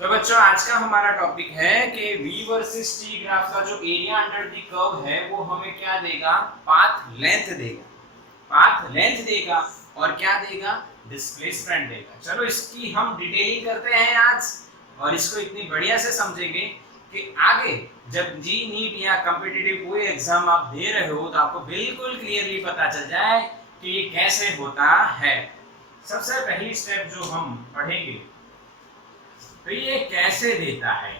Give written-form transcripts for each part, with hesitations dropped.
तो बच्चों आज का हमारा टॉपिक है कि v वर्सेस t ग्राफ का जो एरिया अंडर द कर्व है वो हमें क्या देगा, पाथ लेंथ देगा। पाथ लेंथ देगा और क्या देगा, डिस्प्लेसमेंट देगा। चलो इसकी हम डिटेलिंग करते हैं आज और इसको इतनी बढ़िया से समझेंगे कि आगे जब जी नीट या कॉम्पिटिटिव कोई एग्जाम आप दे रहे हो तो आपको बिल्कुल क्लियरली पता चल जाए कि ये कैसे होता है। सबसे पहली स्टेप जो हम पढ़ेंगे तो ये कैसे देता है,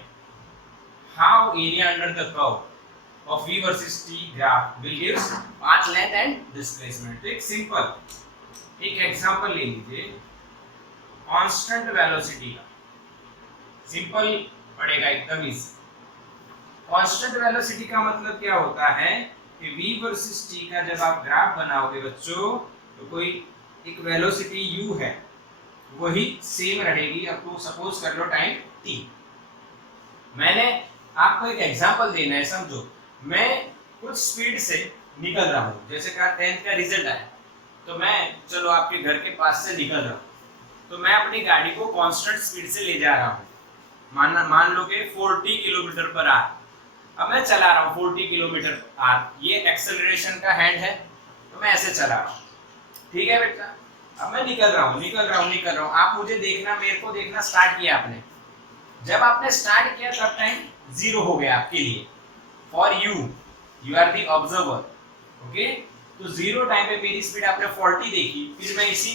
how area under the curve of v versus t graph will gives path length and displacement. तो एक सिंपल एक एग्जांपल ले लीजिए कांस्टेंट वेलोसिटी का, सिंपल पड़ेगा एकदम इजी। कांस्टेंट वेलोसिटी का मतलब क्या होता है कि v वर्सेस t का जब आप ग्राफ बनाओगे बच्चों तो कोई एक वेलोसिटी u है वही सेम रहेगी। आपको सपोज कर लो टाइम t। मैंने आपको एक एग्जांपल देना है, समझो। मैं कुछ स्पीड से निकल रहा हूँ, जैसे का 10th का रिजल्ट आया तो मैं चलो आपके घर के पास से निकल रहा हूँ तो मैं अपनी गाड़ी को कांस्टेंट स्पीड से ले जा रहा हूँ, मान लो कि 40 किलोमीटर पर आवर। अब मैं चला रहा हूँ 40 किलोमीटर पर आवर, ये एक्सेलरेशन का हैंड है तो मैं ऐसे चला रहा हूँ, ठीक है बेटा। अब मैं निकल रहा हूँ। आप मुझे देखना, मेरे को देखना स्टार्ट किया आपने। जब आपने स्टार्ट किया तब टाइम 0 हो गया आपके लिए, for you are the observer, okay. तो 0 टाइम पे मेरी स्पीड आपने 40 देखी, फिर मैं इसी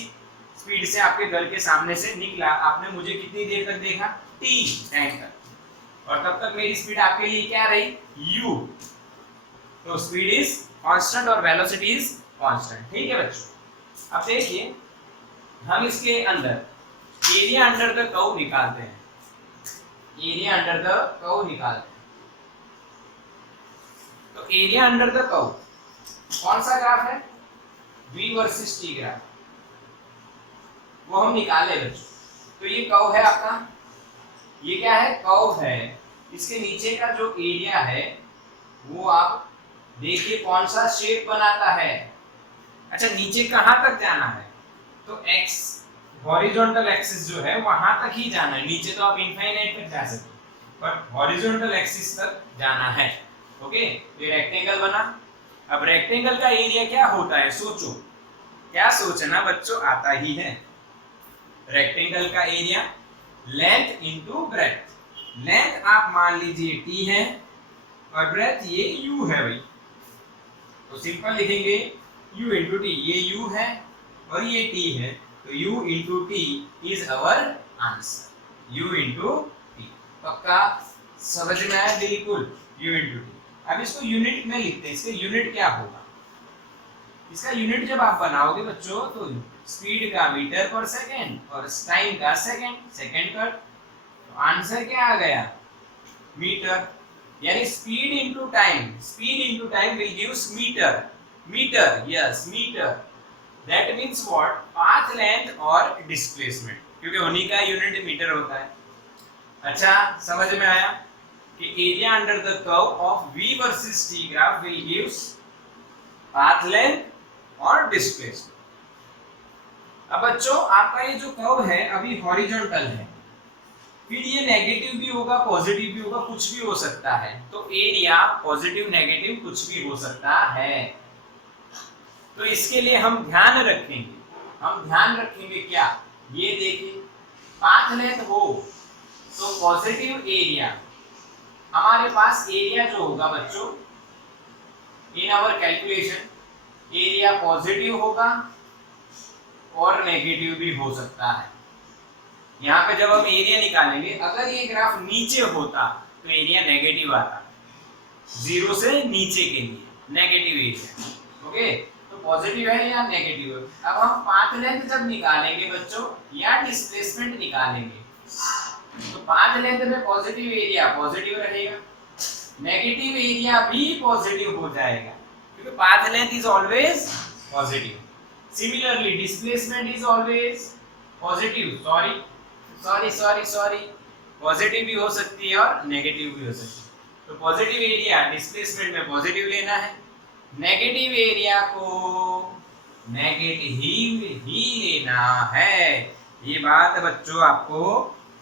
स्पीड से आपके घर के सामने से निकला। आपने मुझे कितनी देर तक देखा, t टाइम तक, और तब तक मेरी स्पीड आपके लिए क्या रही, u। तो स्पीड इज कांस्टेंट और वेलोसिटी इज कांस्टेंट, ठीक है बच्चों। अब देखिए हम इसके अंदर एरिया अंडर द कर्व निकालते हैं, एरिया अंडर द कर्व निकालते हैं। तो एरिया अंडर द कर्व कौन सा ग्राफ है, v वर्सेस t ग्राफ, वो हम निकाले बच्चों। तो ये कर्व है आपका, ये क्या है, कर्व है। इसके नीचे का जो एरिया है वो आप देखिए कौन सा शेप बनाता है। अच्छा नीचे कहां तक जाना है, तो x हॉरिजॉन्टल एक्सिस जो है वहां तक ही जाना है। नीचे तो आप इनफाइनाइट तक जा सकते हो पर हॉरिजॉन्टल एक्सिस तक जाना है, ओके। ये रेक्टेंगल बना। अब रेक्टेंगल का एरिया क्या होता है, सोचो, क्या सोचना बच्चों, आता ही है। रेक्टेंगल का area length into breadth. Length आप मान लीजिए t है और ब्रेथ ये u है भाई, तो सिंपल लिखेंगे u इनटू t। ये u है और ये t है, तो u into T is our answer, u into T. पक्का समझ में आया, बिल्कुल u इंटू टी। अब इसको यूनिट में लिखते हैं, इसका यूनिट क्या होगा। इसका यूनिट जब आप बनाओगे बच्चों तो स्पीड का मीटर पर सेकेंड और टाइम का सेकेंड पर, तो आंसर क्या आ गया, मीटर। यानी speed into time will gives metre, yes metre. That means what? Path length और displacement, क्योंकि उन्हीं का यूनिट मीटर होता है। अच्छा समझ में आया कि area under the curve of v versus t graph will gives path length और डिस्प्लेसमेंट। अब बच्चों आपका ये जो कर्व है अभी हॉरिजॉन्टल है, फिर ये नेगेटिव भी होगा पॉजिटिव भी होगा, कुछ भी हो सकता है। तो एरिया पॉजिटिव नेगेटिव कुछ भी हो सकता है। तो इसके लिए हम ध्यान रखेंगे क्या, ये देखिए पाथ लेंथ हो तो पॉजिटिव एरिया, हमारे पास एरिया जो होगा बच्चों in our calculation area positive होगा और नेगेटिव भी हो सकता है। यहाँ पे जब हम एरिया निकालेंगे, अगर ये ग्राफ नीचे होता तो एरिया नेगेटिव आता, 0 से नीचे के लिए नेगेटिव एरिया, ओके। पॉजिटिव है या नेगेटिव है। अब हम पाथ लेंथ जब निकालेंगे बच्चों या डिस्प्लेसमेंट निकालेंगे तो पाथ लेंथ में पॉजिटिव एरिया पॉजिटिव रहेगा, नेगेटिव एरिया भी पॉजिटिव हो जाएगा क्योंकि path length is always positive. Similarly displacement is always positive, sorry positive भी हो सकती है और नेगेटिव भी हो सकती है। तो पॉजिटिव एरिया डिस्प्लेसमेंट में पॉजिटिव लेना है, नेगेटिव एरिया को नेगेटिव ही लेना है। ये बात बच्चों आपको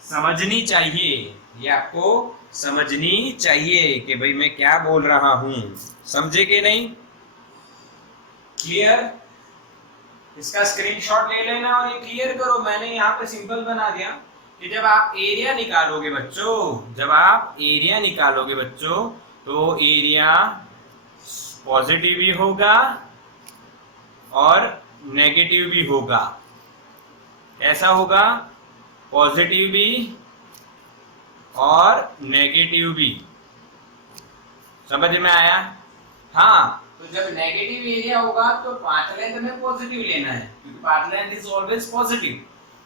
समझनी चाहिए, ये आपको समझनी चाहिए कि भाई मैं क्या बोल रहा हूं, समझे कि नहीं? क्लियर? इसका स्क्रीनशॉट ले लेना और ये क्लियर करो। मैंने यहाँ पे सिंपल बना दिया कि जब आप एरिया निकालोगे बच्चों, जब आप एरिया निकालोगे बच्चों, तो एरिया पॉजिटिव भी होगा और नेगेटिव भी होगा। कैसा होगा? पॉजिटिव भी और नेगेटिव भी। समझ में आया? हाँ, तो जब नेगेटिव एरिया होगा तो पाथ लेंथ में पॉजिटिव लेना है, क्योंकि path length is always positive.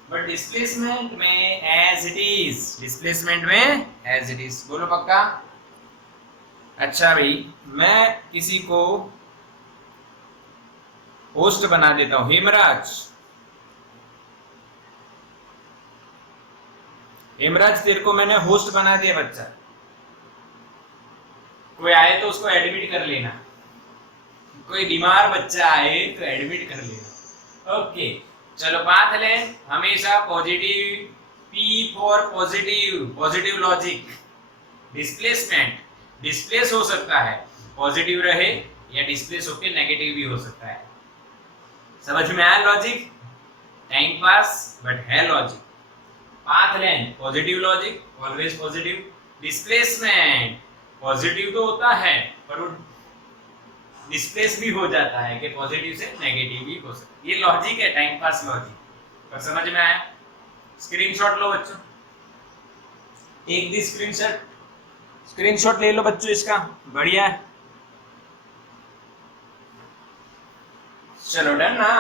But displacement में एज इट इज, डिस्प्लेसमेंट में एज इट इज। बोलो पक्का? अच्छा भाई, मैं किसी को होस्ट बना देता हूं। हेमराज तेरे को मैंने होस्ट बना दिया बच्चा, कोई आए तो उसको एडमिट कर लेना, कोई बीमार बच्चा आए तो एडमिट कर लेना। ओके, चलो पाथ लेंथ हमेशा positive, P for positive, positive logic. Displacement, displace हो सकता है, पॉजिटिव रहे या डिस्प्लेस होकर नेगेटिव भी हो सकता है। समझ में आया लॉजिक? टाइम पास बट है logic. Path length positive logic, always positive. Displacement positive तो होता है पर वो डिस्प्लेस भी हो जाता है कि पॉजिटिव से नेगेटिव भी हो सकता है। ये लॉजिक है, टाइम पास लॉजिक। पर समझ में आया? स्क्रीनशॉट लो बच्चों, एक दी स्क्रीनशॉट ले लो बच्चों इसका, बढ़िया है। चलो डन ना।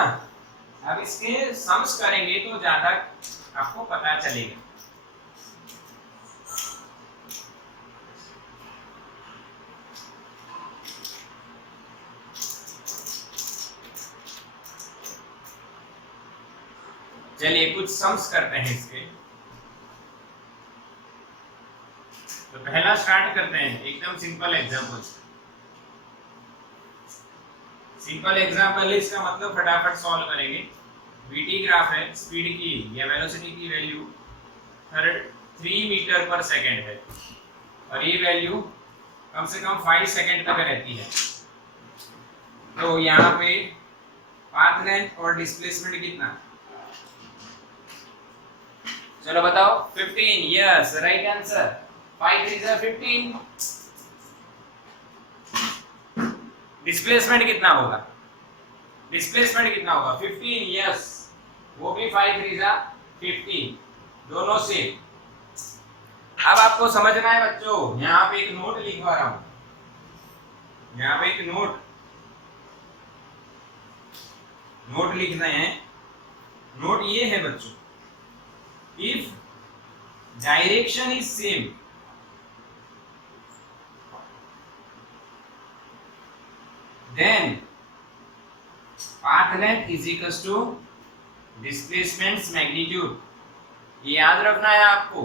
अब इसके सम्स करेंगे तो ज्यादा आपको पता चलेगा। चलिए कुछ सम्स करते हैं इसके। तो पहला स्टार्ट करते हैं एकदम सिंपल एग्जांपल। सिंपल एग्जांपल है, इसका मतलब फटाफट सॉल्व करेंगे। वीटी ग्राफ है, स्पीड की या वेलोसिटी की वैल्यू 3 मीटर पर सेकंड है और ये वैल्यू कम से कम 5 सेकंड तक रहती है। तो यहाँ पे पाथ लेंथ और डिस्प्लेसमेंट कितना? चलो बताओ। 15, यस राइट आंसर। 5 3 15। डिस्प्लेसमेंट कितना होगा? डिस्प्लेसमेंट कितना होगा? 15, यस, वो भी 5 3 15, दोनोné से। अब आपको समझना है बच्चों, यहाँ पे एक नोट लिखवा रहा हूं, यहाँ पे एक नोट लिखना है। नोट ये है बच्चों, if direction is same, then path length is equals to displacement's magnitude। ये याद रखना है आपको।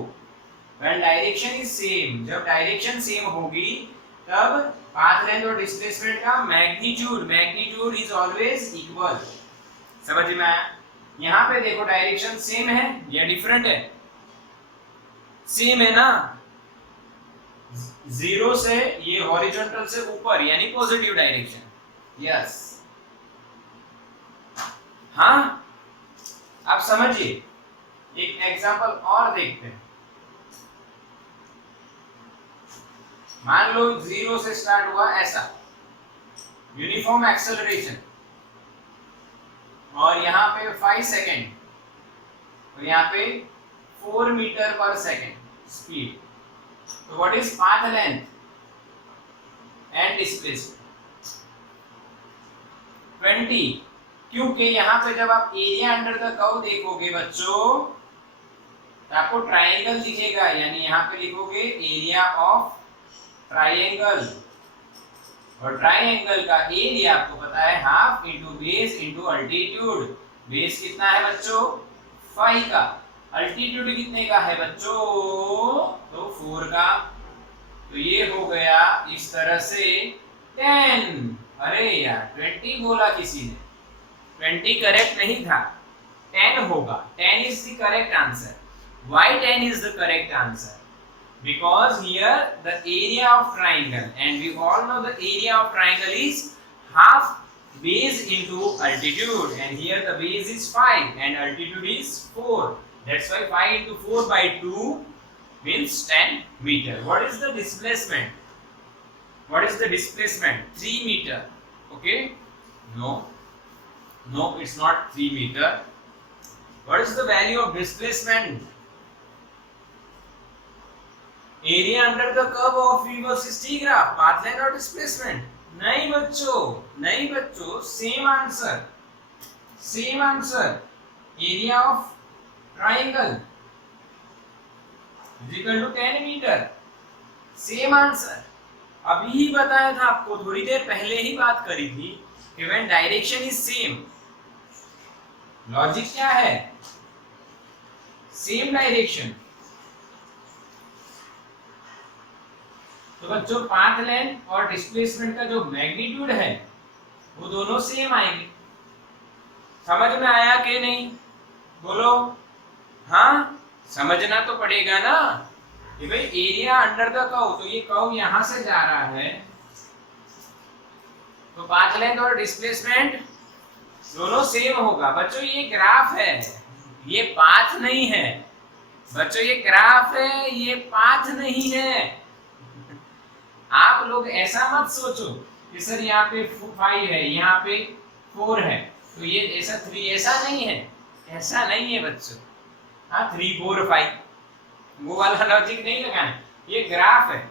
when direction is same, जब डायरेक्शन सेम होगी तब पाथ लेंथ और डिस्प्लेसमेंट का मैग्नीट्यूड इज ऑलवेज इक्वल। समझ में आया? यहाँ पे देखो डायरेक्शन सेम है या डिफरेंट है? सेम है ना। 0 से ये हॉरिजॉन्टल से ऊपर यानी पॉजिटिव डायरेक्शन। यस, हाँ। अब समझिए, एक एग्जांपल और देखते हैं। मान लो 0 से स्टार्ट हुआ ऐसा, यूनिफॉर्म एक्सेलरेशन, और यहाँ पे 5 सेकेंड और यहाँ पे 4 मीटर पर सेकेंड स्पीड। तो what is path length and displacement? 20, क्योंकि यहाँ पे जब आप एरिया अंडर द कर्व देखोगे बच्चों तो आपको ट्राइंगल दिखेगा, यानी यहाँ पे लिखोगे एरिया ऑफ ट्राइंगल, और ट्राइंगल का एरिया आपको पता है half into base into altitude. Base कितना है बच्चों? 5 का। अल्टीट्यूड कितने का है बच्चों? तो 4 का। तो ये हो गया इस तरह से 10। अरे यार 20 बोला किसी ने, 20 करेक्ट नहीं था, 10 होगा। 10 is the correct answer. Why 10 is the correct answer? Because here the area of triangle, and we all know the area of triangle is half base into altitude, and here the base is 5 and altitude is 4. That's why 5 into 4 by 2 means 10 meter. What is the displacement? What is the displacement? 3 meter. Okay? No, it's not 3 meter. What is the value of displacement? Area under the curve of V versus T graph, path length or displacement? नहीं बच्चों, same answer. Area of triangle is equal to 10 meter. Same answer. अभी ही बताया था आपको, थोड़ी देर पहले ही बात करी थी कि when direction is same, logic क्या है? Same direction. तो बच्चों पाथ लेंथ और डिस्प्लेसमेंट का जो मैग्नीट्यूड है वो दोनों सेम आएंगे। समझ में आया कि नहीं? बोलो हाँ, समझना तो पड़ेगा ना कि भाई एरिया अंडर द कर्व, तो ये कर्व यहां से जा रहा है, तो पाथ लेंथ और डिस्प्लेसमेंट दोनों सेम होगा। बच्चों ये ग्राफ है, ये पाथ नहीं है। बच्चों ये ग्राफ है, ये पाथ नहीं है। आप लोग ऐसा मत सोचो कि सर यहाँ पे 5 है, यहाँ पे 4 है, तो ये ऐसा 3, ऐसा नहीं है, ऐसा नहीं है बच्चों। हाँ 3 4 5 वो वाला लॉजिक नहीं लगाना, ये ग्राफ है।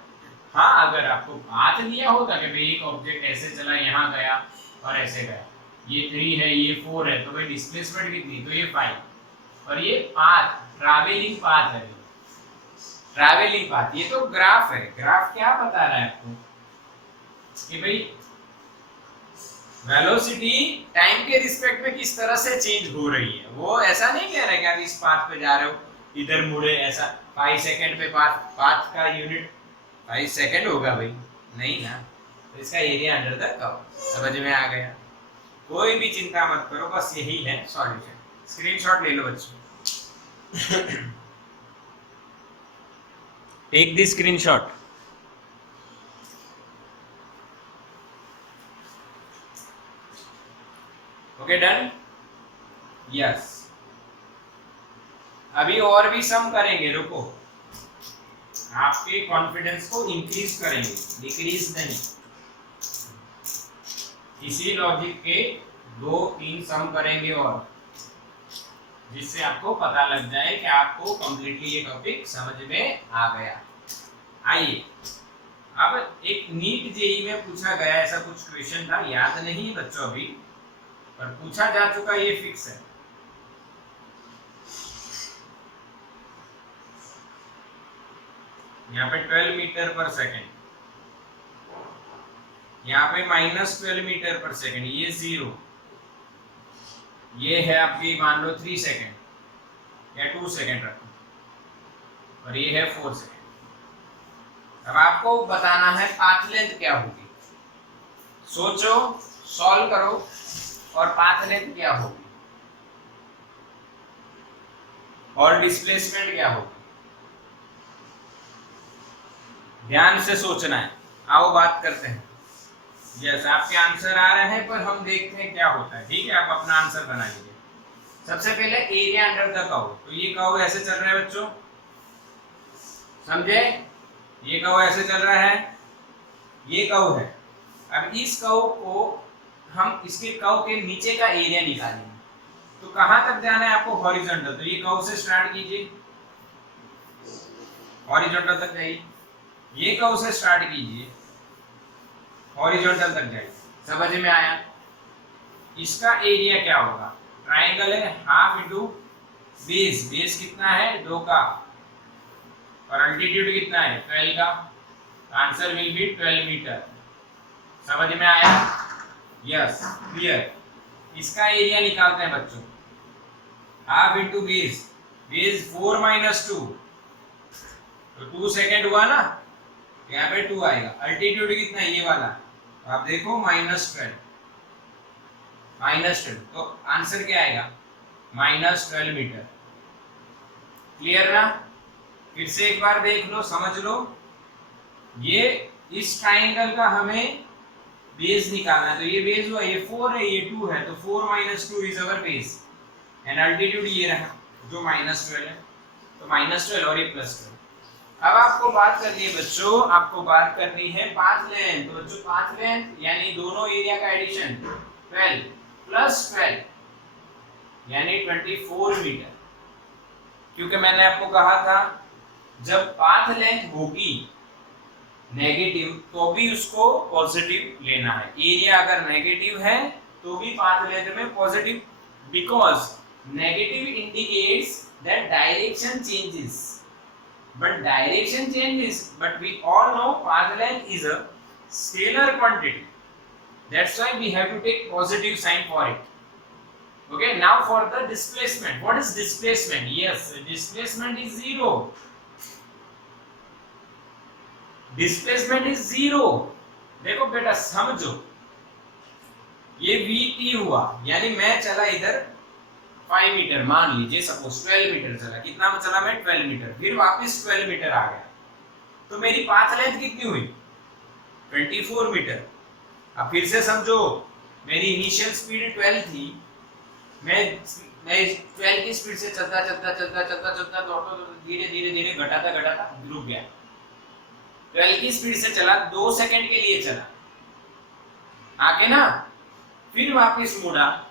हाँ अगर आपको पाथ दिया होता कि भाई एक ऑब्जेक्ट ऐसे चला, यहाँ गया और ऐसे गया, ये 3 है, ये 4 है, तो भाई डिस्प्लेसमेंट कितनी? तो ये 5, और ये पाथ, ट्रैवलिंग पाथ है, ट्रैवलिंग पाथ। ये तो ग्राफ है। ग्राफ क्या बता रहा है आपको कि भाई वेलोसिटी टाइम के रिस्पेक्ट में किस तरह से चेंज हो रही है। वो ऐसा नहीं कह रहा है कि आप इस पाथ पे जा रहे हो, इधर मुड़े, ऐसा 5 सेकंड पे पाथ का यूनिट 5 सेकंड होगा भाई, नहीं ना। तो इसका एरिया अंडर द कर्व समझ में आ गया। कोई भी चिंता मत करो, बस यही है सॉल्यूशन। स्क्रीनशॉट ले लो बच्चों। Take the screenshot. Okay done? Yes. अभी और भी सम करेंगे, रुको, आपके कॉन्फिडेंस को इंक्रीज करेंगे, डिक्रीज नहीं। इसी लॉजिक के 2-3 सम करेंगे और, जिससे आपको पता लग जाए कि आपको कंप्लीटली ये टॉपिक समझ में आ गया। आइए, अब एक नीट जेई में पूछा गया ऐसा कुछ क्वेश्चन था, याद नहीं बच्चों अभी, पर पूछा जा चुका, ये फिक्स है। यहाँ पे 12 मीटर पर सेकेंड, यहाँ पे -12 मीटर पर सेकेंड, ये 0, ये है आपकी मान लो 3 सेकेंड या 2 सेकेंड रखो, और ये है 4 सेकेंड। अब आपको बताना है पाथ लेंथ क्या होगी। सोचो, सॉल्व करो, और पाथ लेंथ क्या होगी और डिस्प्लेसमेंट क्या होगी। ध्यान से सोचना है। आओ बात करते हैं। यस, आपके आंसर आ रहे हैं, पर हम देखते हैं क्या होता है। ठीक है, आप अपना आंसर बना लीजिए। सबसे पहले एरिया अंडर द कर्व, तो ये कर्व ऐसे चल रहा है बच्चों, समझे? ये कर्व ऐसे चल रहा है, ये कर्व है। अब इस कर्व को हम इसके कर्व के नीचे का एरिया निकालेंगे, तो कहां तक जाना है आपको? हॉरिजॉन्टल। तो ये कर्व से स्टार्ट कीजिए, हॉरिजॉन्टल तक जाइए। ये कर्व से स्टार्ट कीजिए, हॉरिजॉन्टल तक जाइए। समझ में आया? इसका एरिया क्या होगा? ट्रायंगल है, हाफ इंटू बेस। बेस कितना है? 2 का, और अल्टीट्यूड कितना है? 12 का। Answer will be 12 metre. समझ में आया? Yes, clear. इसका एरिया निकालते हैं बच्चों। हाफ इंटू बेस, बेस 4 - 2, तो 2 सेकेंड हुआ ना, यहाँ पे 2 आएगा। अल्टीट्यूड कितना है? ये वाला, तो आप देखो -12, तो आंसर क्या आएगा? -12 मीटर। क्लियर ना? फिर से एक बार देख लो, समझ लो। ये इस ट्राइंगल का हमें बेस निकालना है, तो ये बेस हुआ, ये 4 है, ये 2 है, तो 4 - 2 is our base and altitude ये रहा जो -12 है, तो -12 और ये +12। अब आपको बात करनी है बच्चों, आपको बात करनी है पाथ लेंथ। तो बच्चों पाथ लेंथ यानी दोनों एरिया का एडिशन 12 + 12 यानी 24 मीटर। क्योंकि मैंने आपको कहा था जब पाथ लेंथ होगी नेगेटिव तो भी उसको पॉजिटिव लेना है। एरिया अगर नेगेटिव है तो भी पाथ लेंथ में positive, because negative indicates that direction changes, but direction changes, but we all know path length is a scalar quantity, that's why we have to take positive sign for it. Okay, now for the displacement. What is displacement? Yes, displacement is 0. Displacement is 0. देखो बेटा समझो, ये vt हुआ यानी मैं चला इधर 5 metre, मान लीजिए सपोज 12 मीटर चला, कितना चला मैं 12 मीटर, फिर वापस 12 मीटर आ गया, तो मेरी पाथ लेंथ कितनी हुई 24 मीटर। अब फिर से समझो, मेरी इनिशियल स्पीड 12 थी, मैं 12 की स्पीड से चलता तो धीरे धीरे धीरे घटाता रुक गया। 12 की स्पीड से चला, 2 सेकंड के लिए चला आगे ना, फिर वापस मुड़ा,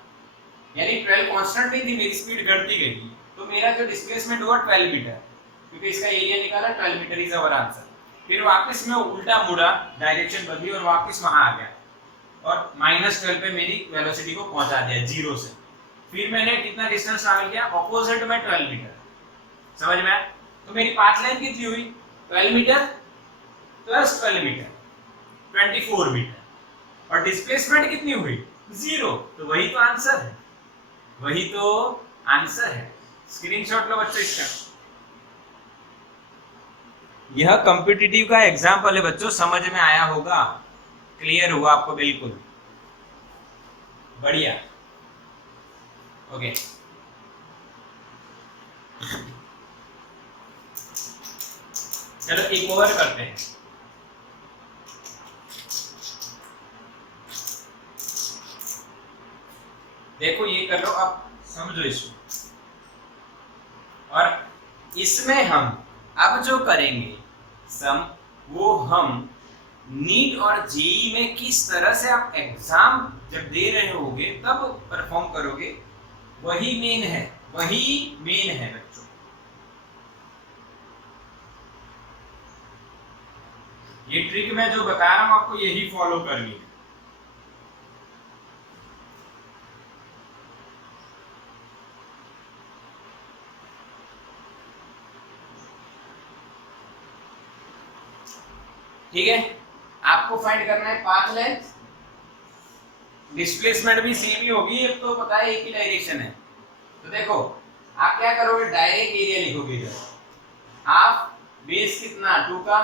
यानी 12 कांस्टेंट नहीं थी, मेरी स्पीड घटती गई, तो मेरा जो डिस्प्लेसमेंट हुआ 12 मीटर, क्योंकि इसका एरिया निकाला 12 मीटर इज आवर आंसर। फिर वापस मैं उल्टा मुड़ा, डायरेक्शन बदली और वापस वहां आ गया और -12 पे मेरी वेलोसिटी को पहुंचा दिया 0 से। फिर मैंने कितना डिस्टेंस ट्रैवल किया ऑपोजिट में 12 मीटर, समझ में आया? तो मेरी पाथ लेंथ कितनी हुई 12 मीटर प्लस 12 मीटर 24 मीटर, और डिस्प्लेसमेंट कितनी हुई 0। तो वही तो आंसर है, वही तो आंसर है। स्क्रीनशॉट लो बच्चों इसका। यह कॉम्पिटिटिव का एग्जाम्पल है बच्चों, समझ में आया होगा, क्लियर हुआ आपको? बिल्कुल बढ़िया, ओके। चलो एक और करते हैं। देखो ये कर लो, अब समझो इसको, और इसमें हम अब जो करेंगे सम, वो हम नीट और जेई में किस तरह से आप एग्जाम जब दे रहे होगे तब परफॉर्म करोगे, वही मेन है, वही मेन है बच्चों। ये ट्रिक मैं जो बता रहा हूं आपको यही फॉलो करनी है। ठीक है, आपको फाइंड करना है पाथ लेंथ, डिस्प्लेसमेंट भी सेम ही होगी, अब तो पता है एक ही डायरेक्शन है। तो देखो आप क्या करोगे, डायरेक्ट एरिया लिखोगे इधर, हाफ बेस कितना 2 का,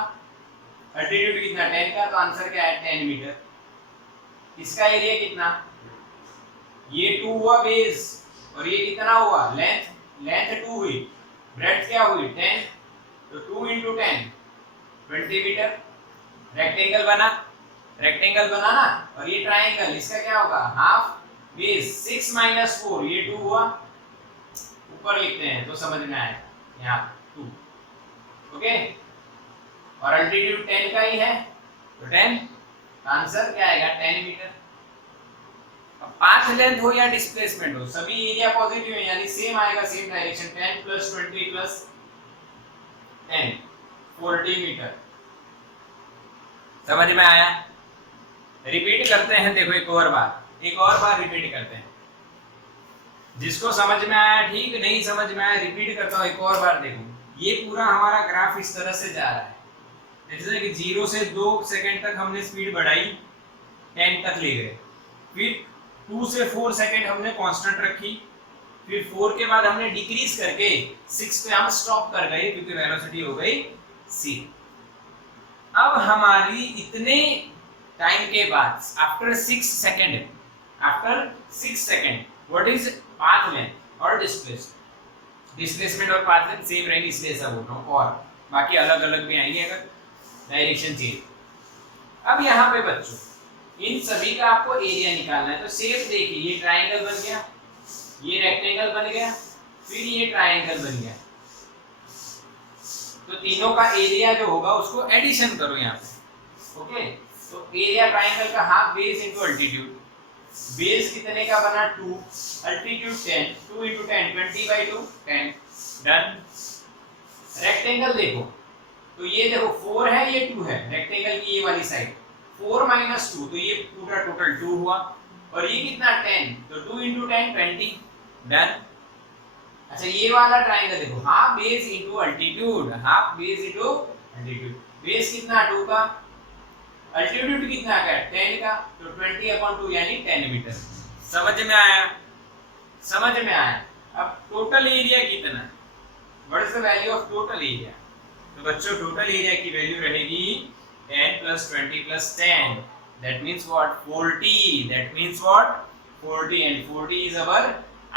अल्टीट्यूड कितना 10 का, तो आंसर क्या है 10 मीटर। इसका एरिया कितना, ये 2 हुआ बेस, और ये कितना हुआ लेंथ, लेंथ 2 हुई, ब्रेड्थ क्या हुई 10, तो 2 × 10 20 मीटर। रेक्टेंगल बना, रेक्टेंगल बना ना, और ये ट्रायंगल, इसका क्या होगा हाफ बेस 6 - 4, ये 2 हुआ, ऊपर लिखते हैं तो समझ में आएगा यहाँ 2, ओके। और अल्टीट्यूड 10 का ही है तो 10, आंसर क्या आएगा 10 मीटर। अब पाथ लेंथ हो या डिस्प्लेसमेंट हो, सभी एरिया पॉजिटिव है यानी सेम आएगा, सेम डायरेक्शन, 10 + 20 + 10 40 मीटर। समझ में आया? रिपीट करते हैं, देखो एक और बार रिपीट करते हैं। जिसको समझ में आया ठीक, नहीं समझ में आया रिपीट करता हूँ एक और बार। देखो ये पूरा हमारा ग्राफ इस तरह से जा रहा है, जैसे कि 0 से 2 सेकंड तक हमने स्पीड बढ़ाई, 10 तक ले गए, फिर 2 से 4 सेकंड हमने कांस्टेंट रखी, फिर 4 के बाद हमने डिक्रीज करके 6 पे हम स्टॉप कर गए क्योंकि वेलोसिटी हो गई c। अब हमारी इतने टाइम के बाद after 6 second what is path length और डिस्प्लेसमेंट, डिस्प्लेसमेंट और पाथ लेंथ सेम रहेगी इसलिए ऐसा बोल रहा हूँ, और बाकी अलग अलग भी आएंगे अगर डायरेक्शन चेंज। अब यहाँ पे बच्चों इन सभी का आपको एरिया निकालना है, तो शेप देखिए, ये ट्राइंगल बन गया, ये रेक्टेंगल बन गया, फिर ये ट्राइंगल बन गया, तो तीनों का एरिया जो होगा उसको एडिशन करो यहाँ पे। ओके, तो एरिया ट्राइंगल का half base into altitude, base कितने का बना 2, अल्टीट्यूड 10, 2 into 10 20/2 10, डन। रेक्टेंगल देखो, तो ये देखो 4 है, ये 2 है, रेक्टेंगल की ये वाली साइड 4 - 2, तो ये पूरा टोटल 2 हुआ, और ये कितना 10, तो 2 into 10 20, डन। अच्छा ये वाला ट्राइंगल देखो, half base into altitude, half base into altitude, base कितना 2 का, अल्टीट्यूड कितना का 10 का, तो 20/2 यानी 10 मीटर। समझ में आया? समझ में आया। अब टोटल एरिया कितना, what is the value of total area? तो बच्चों टोटल एरिया की वैल्यू रहेगी 10 + 20 + 10, that means what 40, that means what 40, and 40 is our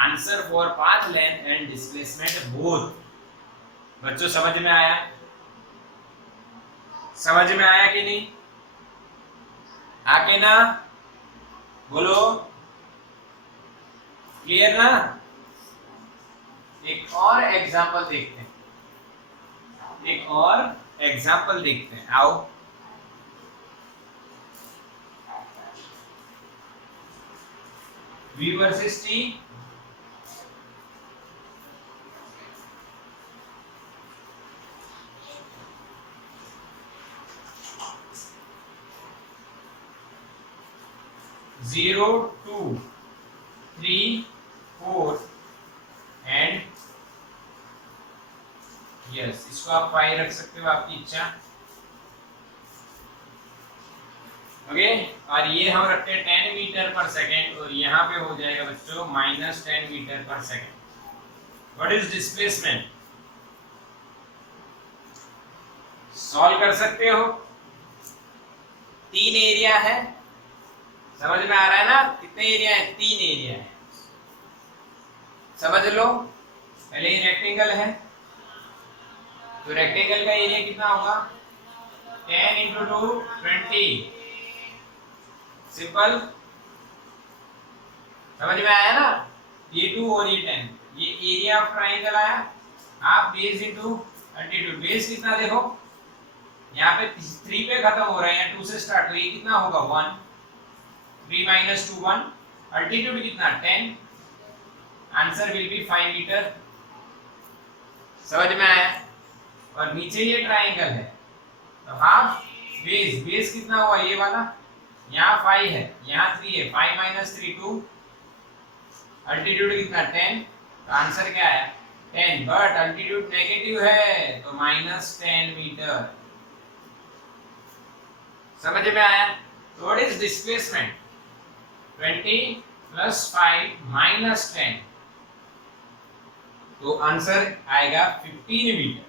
answer for path length and displacement both। बच्चों समझ में आया? समझ में आया कि नहीं? आके ना बोलो, क्लियर ना? एक और एग्जांपल देखते हैं, एक और एग्जांपल देखते हैं, आओ। V versus T, zero 2 3 4 and yes, इसको आप 5 रख सकते हो, आपकी इच्छा। ओके, और ये हम रखते हैं 10 मीटर पर सेकेंड, और यहाँ पे हो जाएगा बच्चों -10 मीटर पर second. What is displacement? Solve कर सकते हो। 3 एरिया है, समझ में आ रहा है ना? कितने एरिया है? 3 एरिया है, समझ लो। पहले ये रेक्टेंगल है, तो रेक्टेंगल का एरिया कितना होगा 10 × 2 20, सिंपल। समझ में आया ना? ये 2 और ये 10, ये एरिया ऑफ ट्राइंगल आया। आप बेस इनटू अल्टीट्यूड, बेस कितना देखो, यहाँ पे 3 पे खत्म हो रहा है, 2 से स्टार्ट, तो ये कितना होगा 1, 3 - 2 1, अल्टीट्यूड कितना 10, आंसर विल बी 5 मीटर। समझ में आया? और नीचे ये ट्राइंगल है, तो हाफ बेस, बेस कितना हुआ ये वाला, यहाँ 5 है, यहाँ 3 है, 5 - 3 2, अल्टीट्यूड कितना 10, तो आंसर क्या है 10, बट अल्टीट्यूड नेगेटिव है तो -10 मीटर। समझ में आया? तो व्हाट इज डिस्प्लेसमेंट? 20 + 5 - 10, तो आंसर आएगा 15 मीटर,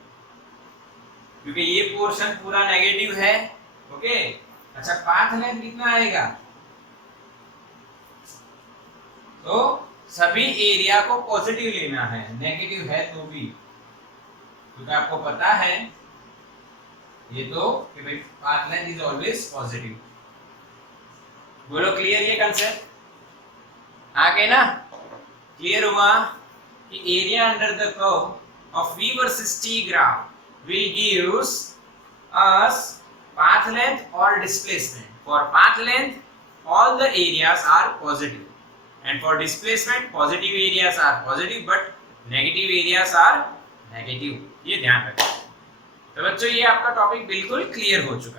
क्योंकि ये पोर्शन पूरा नेगेटिव है। ओके, अच्छा पाथ लेंथ कितना आएगा? तो सभी एरिया को पॉजिटिव लेना है, नेगेटिव है तो भी, क्योंकि आपको पता है ये तो कि भाई path length is always positive. बोलो क्लियर ये कंसेप्ट? आगे ना क्लियर हुआ कि area under the curve of V versus T graph will gives us path length or displacement. For path length, all the areas are positive, and for displacement, positive areas are positive, but negative areas are negative. ये ध्यान रखें। तो बच्चों ये आपका topic बिल्कुल clear हो चुका है।